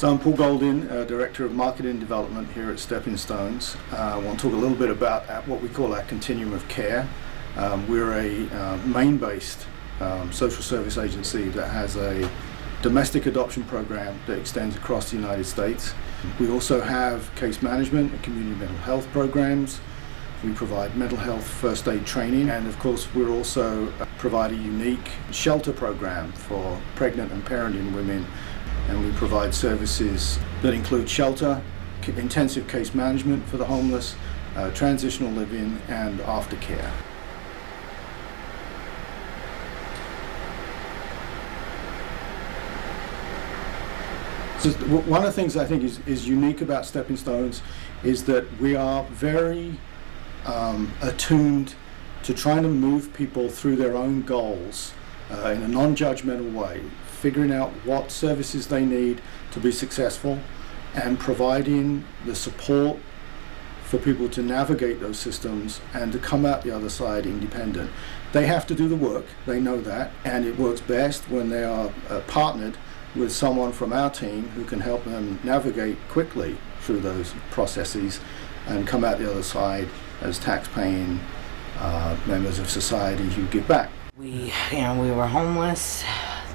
So I'm Paul Goldin, Director of Marketing and Development here at Stepping Stones. I want to talk a little bit about what we call our Continuum of Care. We're a Maine-based social service agency that has a domestic adoption program that extends across the United States. We also have case management and community mental health programs. We provide mental health first aid training, and of course we're also provide a unique shelter program for pregnant and parenting women, and we provide services that include shelter, intensive case management for the homeless, transitional living, and aftercare. So one of the things I think is unique about Stepping Stones is that we are very attuned to trying to move people through their own goals in a non-judgmental way, figuring out what services they need to be successful and providing the support for people to navigate those systems and to come out the other side independent. They have to do the work, they know that, and it works best when they are partnered with someone from our team who can help them navigate quickly through those processes and come out the other side as tax-paying members of society who give back. We were homeless,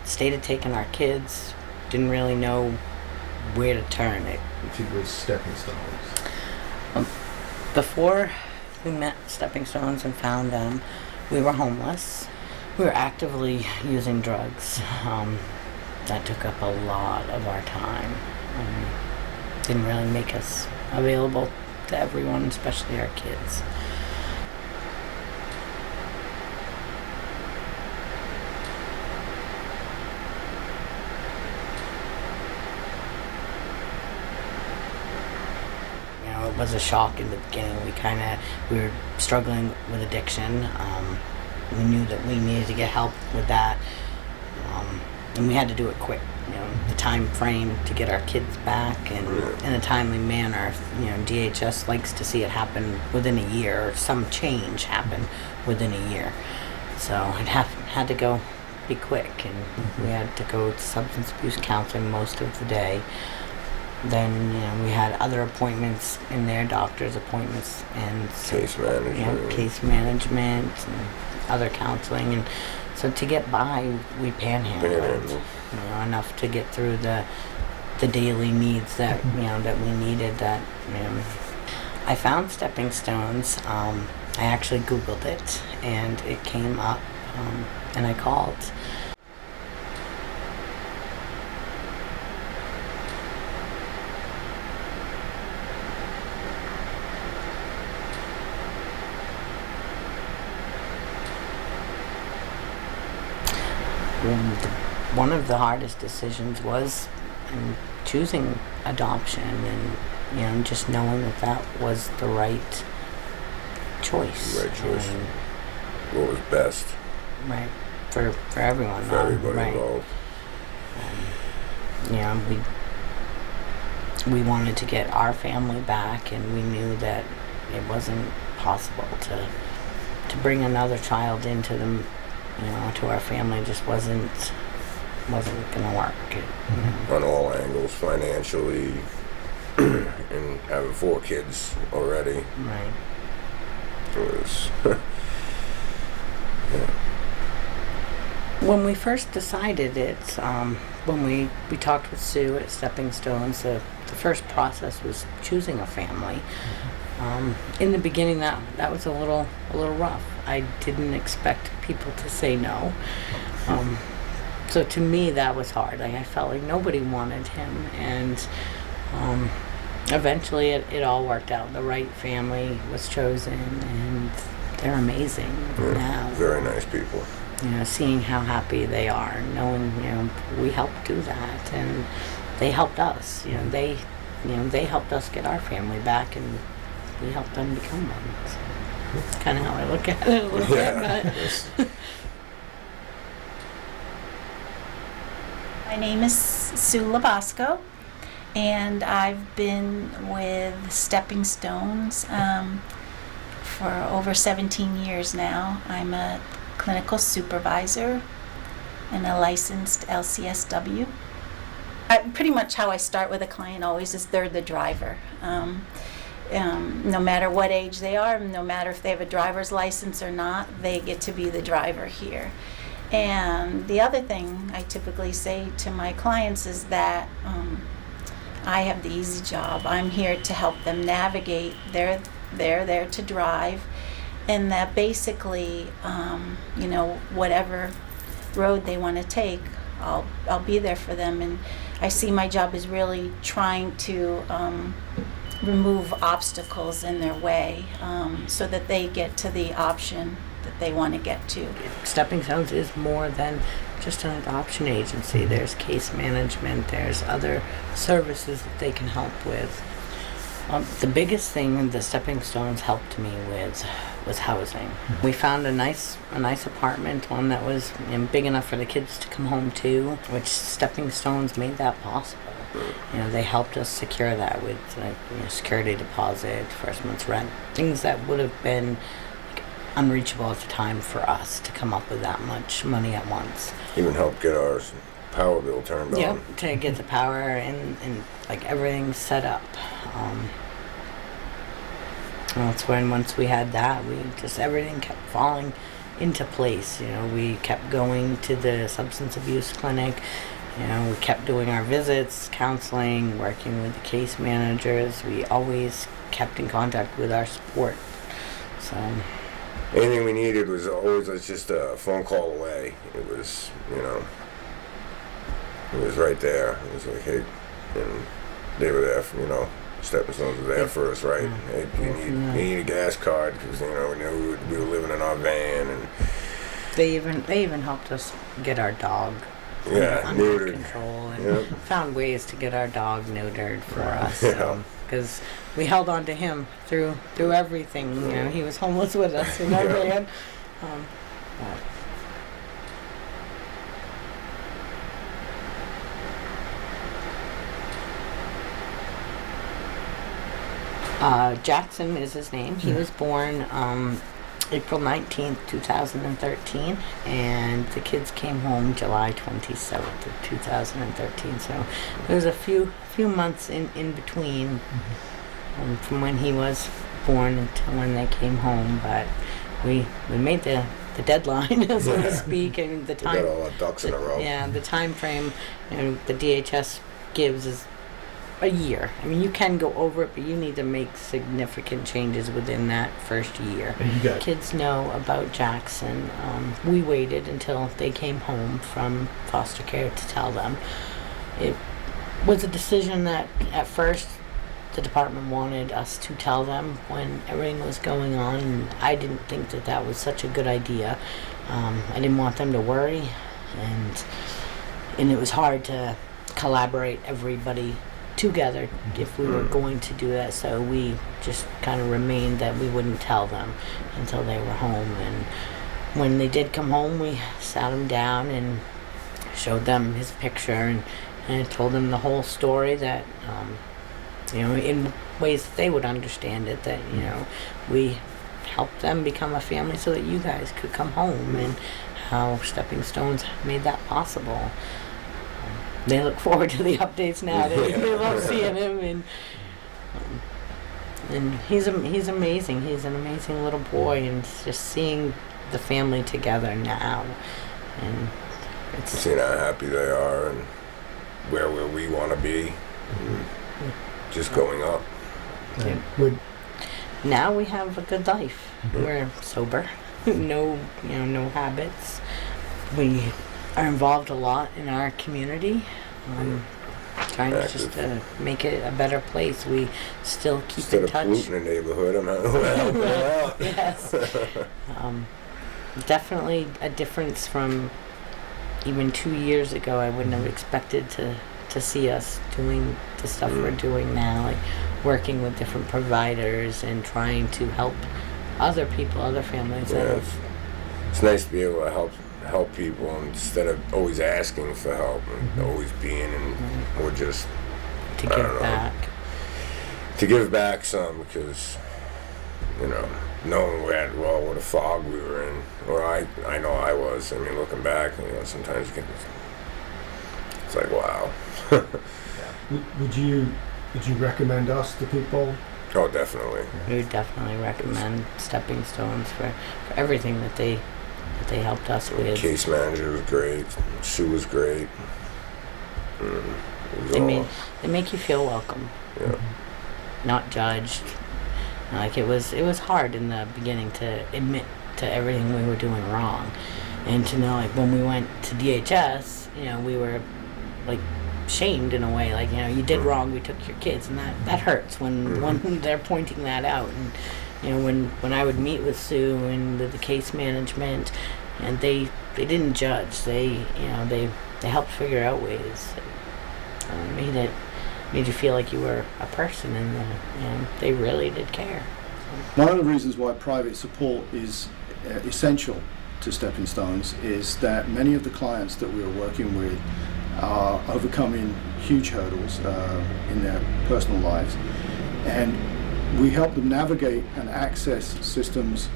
started taking our kids, didn't really know where to turn. It was Stepping Stones. Before we met Stepping Stones and found them, we were homeless. We were actively using drugs. That took up a lot of our time. Didn't really make us available to everyone, especially our kids. It was a shock in the beginning. We were struggling with addiction. We knew that we needed to get help with that. And we had to do it quick. The time frame to get our kids back and in a timely manner. DHS likes to see it happen within a year, or some change happen within a year. So it had to be quick, and we had to go to substance abuse counseling most of the day. Then we had other appointments in there, doctor's appointments, and case management and other counseling, and so to get by, we panhandled, enough to get through the daily needs that that we needed. I found Stepping Stones. I actually Googled it, and it came up, and I called. One of the hardest decisions was choosing adoption, and just knowing that was the right choice. Right choice. What was best? Right, for everyone. For everybody involved. We wanted to get our family back, and we knew that it wasn't possible to bring another child into them. To our family, just wasn't gonna work. On all angles, financially, and having 4 kids already. Right. It was. When we first decided it, when we talked with Sue at Stepping Stones, the first process was choosing a family. In the beginning, that was a little rough. I didn't expect people to say no. So to me, that was hard. I felt like nobody wanted him, and eventually it all worked out. The right family was chosen, and they're amazing now. Very nice people. Seeing how happy they are, knowing we helped do that, and they helped us. They helped us get our family back, and we helped them become one. So that's kind of how I look at it a little bit. But my name is Sue Labasco, and I've been with Stepping Stones for over 17 years now. I'm a clinical supervisor and a licensed LCSW. pretty much how I start with a client always is they're the driver. No matter what age they are, no matter if they have a driver's license or not, they get to be the driver here. And the other thing I typically say to my clients is that I have the easy job. I'm here to help them navigate. They're there to drive, and that basically, whatever road they want to take, I'll be there for them. And I see my job as really trying to remove obstacles in their way, so that they get to the option that they want to get to. Stepping Stones is more than just an adoption agency. There's case management, there's other services that they can help with. The biggest thing the Stepping Stones helped me with was housing. We found a nice apartment, one that was big enough for the kids to come home to, which Stepping Stones made that possible. They helped us secure that with security deposit, first month's rent, things that would have been unreachable at the time for us to come up with that much money at once. Even helped get our power bill turned on. Yeah, to get the power and everything set up. That's when once we had that, everything kept falling into place. We kept going to the substance abuse clinic. We kept doing our visits, counseling, working with the case managers. We always kept in contact with our support. So anything we needed was always just a phone call away. It was, it was right there. It was like, hey, and they were there for, Stepping Stones were there for us, right? Hey, you need a gas card because, we were living in our van. And they even helped us get our dog under neutered. Control, and found ways to get our dog neutered for us. Because we held on to him through everything. He was homeless with us in our van. Jackson is his name. He was born April 19th, 2013, and the kids came home July 27th of 2013. So there was a few months in between from when he was born until when they came home, but we made the deadline, so to speak, and the time. We got all our ducks in a row. Yeah, the time frame the DHS gives is a year. I mean, you can go over it, but you need to make significant changes within that first year. Kids know about Jackson. We waited until they came home from foster care to tell them. It was a decision that at first the department wanted us to tell them when everything was going on, and I didn't think that was such a good idea. I didn't want them to worry, and it was hard to collaborate everybody together if we were going to do that, so we just kind of remained that we wouldn't tell them until they were home. And when they did come home, we sat them down and showed them his picture and told them the whole story, that in ways that they would understand it, that we helped them become a family so that you guys could come home, and how Stepping Stones made that possible. They look forward to the updates now. They love seeing him, and he's amazing. He's an amazing little boy, and just seeing the family together now, and it's seeing how happy they are and where we want to be, just going up. Now we have a good life. We're sober, no habits. We are involved a lot in our community, trying just to make it a better place. We still keep in touch. Instead of polluting the neighborhood, I'm helping out. Yes. Definitely a difference from even 2 years ago. I wouldn't have expected to see us doing the stuff we're doing now, like working with different providers and trying to help other people, other families. It's nice to be able to help people instead of always asking for help and always being and or just to give back. To give back some, because knowing what a fog we were in, or I know I was. I mean, looking back, sometimes it's It's like, wow. Would you recommend us to people? Oh, definitely. We would definitely recommend Stepping Stones for everything that they helped us with. Case manager was great. Sue was great. It was They make you feel welcome, yeah. not judged. Like it was hard in the beginning to admit to everything we were doing wrong, and to know like when we went to DHS, we were like shamed in a way, like you did wrong, we took your kids, and that hurts when they're pointing that out. And when I would meet with Sue and with the case management, and they didn't judge, they helped figure out ways. Made you feel like you were a person, and they really did care. One of the reasons why private support is essential to Stepping Stones is that many of the clients that we are working with are overcoming huge hurdles in their personal lives, and we help them navigate and access systems,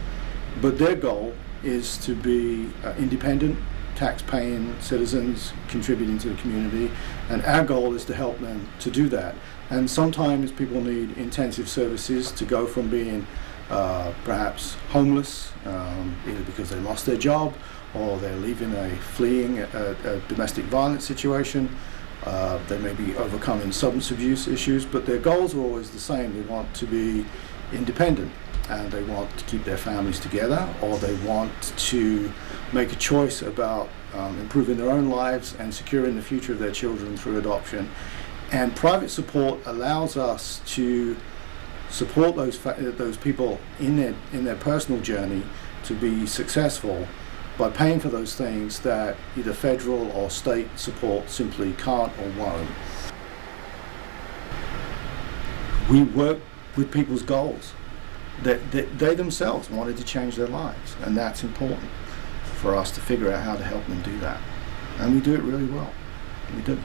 but their goal is to be independent, tax-paying citizens contributing to the community, and our goal is to help them to do that. And sometimes people need intensive services to go from being perhaps homeless, either because they lost their job or they're fleeing a domestic violence situation. They may be overcoming substance abuse issues, but their goals are always the same. They want to be independent, and they want to keep their families together, or they want to make a choice about improving their own lives and securing the future of their children through adoption. And private support allows us to support those people in their personal journey to be successful by paying for those things that either federal or state support simply can't or won't. We work with people's goals that they themselves wanted to change their lives, and that's important for us to figure out how to help them do that. And we do it really well. We do.